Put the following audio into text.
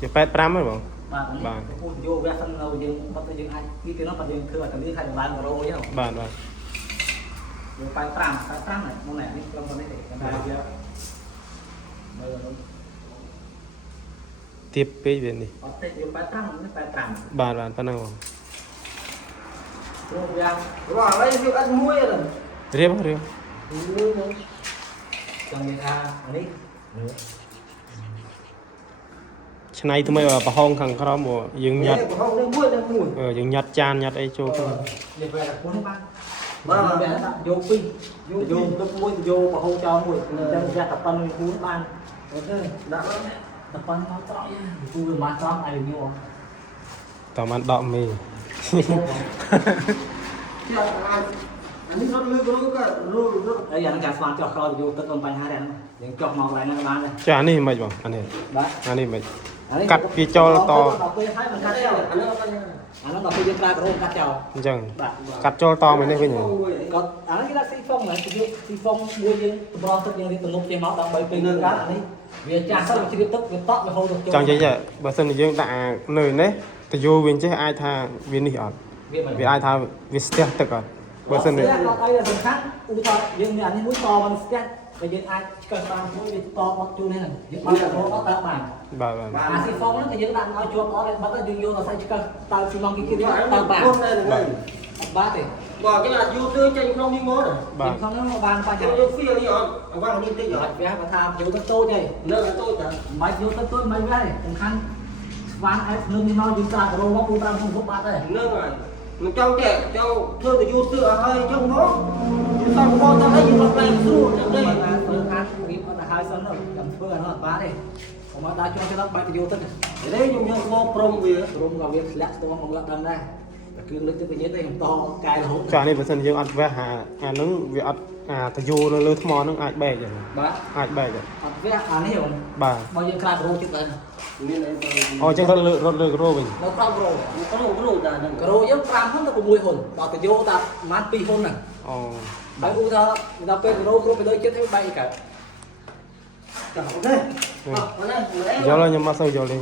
จะ8 5มั้ยบ่บ้านพูดโยแวะฟันเรายังมันจะยังไงนี่คือน้องปัจจุบันคือว่าตอนนี้ใครบ้านเราเยอะ បាទ อยู่ไปตามเนี่ยตรงไหนนี่เราคนนี้เด็กกันได้เยอะទៀបពេកវានេះអត់ទេយើងបែប5នេះបែប5បាទប៉ុណ្ណឹងបង ព្រោះវាព្រោះឥឡូវវាអត់មួយទេរៀបចង់និយាយថានេះឆ្នៃថ្មីប្រហោងខាងក្រោមយើងញ៉ាត់ប្រហោងនេះមួយយើងញ៉ាត់ចានញ៉ាត់អីចូលទៅនិយាយបែប4បានបាទយក2យកទឹកមួយយកប្រហោងចោលមួយអញ្ចឹងយ៉ាត់តែប៉ុណ្្នឹង4បានអូខេដាក់តែប៉ុណ្្នឹងមកត្រង់គូវាមកត្រង់ឲ្យញោមតើបានដកមេอันนี้รถก็รถไอ้อย่างการสว่างจอดคออยู่ตึกลงไปหาแดนยังจอดมองอะไรนั่นบ้านเลยចានេះមិនបងអានេះអានេះមិនកាត់ពីចោលតអានោះដល់ពេលយើងប្រើក្រោមកាត់ចោលអញ្ចឹងកាត់ចូលតមកនេះវិញក៏អានេះគេដាក់ស៊ីហ្វុងហ្នឹងស៊ីហ្វុងមួយយើងតម្រង់ទឹកយើងរៀបទំនប់ជាមកដើម្បីពេលនឹងកាត់អានេះវាចាស់ទៅជ្រាបទឹកវាតក់វាហូរទៅចង់និយាយបើសិនយើងដាក់នៅនេះទៅយូរវិញចេះអាចថាវានេះអត់វាអាចថាវាស្ទះទឹកអត់បើសិននេះអត់អីសំខាន់ឧទាហរណ៍យើងមានអានេះមួយតមកស្ទះតែយើងអាចឆ្កឹះបានមួយវាតមកជូននេះយើងបានរត់អត់តើបានបាទអាស៊ីហ្វុងហ្នឹងតែយើងដាក់ឲ្យជាប់អត់បាត់ទៅយើងយកទៅឆ្កឹះតើស៊ីម៉ងគីតើបានបាទបាទទេบอกจะlà vô tư trên không đi mốtបាទក្នុងហ្នឹងបានបាច់យក feel នេះអត់អង្វងនេះតិចអត់វាថាយកទៅតូចហីលើតូចតាមិនយកទៅតូចមិនវិញសំខាន់ស្វានអែបនឹងមកយើងត្រាក់រោមកពូ5ក្នុងបាត់ហើយនឹងហើយមិនចង់ទេចង់ធ្វើទៅយូរទឿអស់ហើយអញ្ចឹងមកយើងតាមមកទៅឲ្យយើងរកផ្លែស្រួលចឹងទេធ្វើខាត់រៀបអត់ទៅហើយសិនទៅចាំធ្វើអានោះអត់បានទេខ្ញុំមកដាក់ចូលទៅបាច់ទៅយកទឹកទេខ្ញុំយកមកព្រមវាព្រមក៏វាធ្លាក់ស្ទងមកលឹកដល់ដែរតែគ្រឿងលឹកទៅវិញទេខ្ញុំតកែរហូតចានេះបើសិនយើងអត់វះអាហ្នឹងវាអត់ទៅយូរនៅលើថ្មហ្នឹងអាចបែកបាទអាចបែកអត់វះអានេះបាទបើយើងក្រាបរោចិត្តទៅមានអីអូអញ្ចឹងរត់លើក្រោវិញនៅក្រោមរោតាហ្នឹងក្រោយើង5ហ៊ុនទៅ6ហ៊ុនដល់ទៅយកតាប្រហែល2ហ៊ុនហ្នឹងអូហើយឧទាហរណ៍ដល់ពេលរោគ្រប់ទៅលើចិត្តទៅបែកកើតចាអូខេអត់នេះយកឡើងខ្ញុំមកសូវយកលេង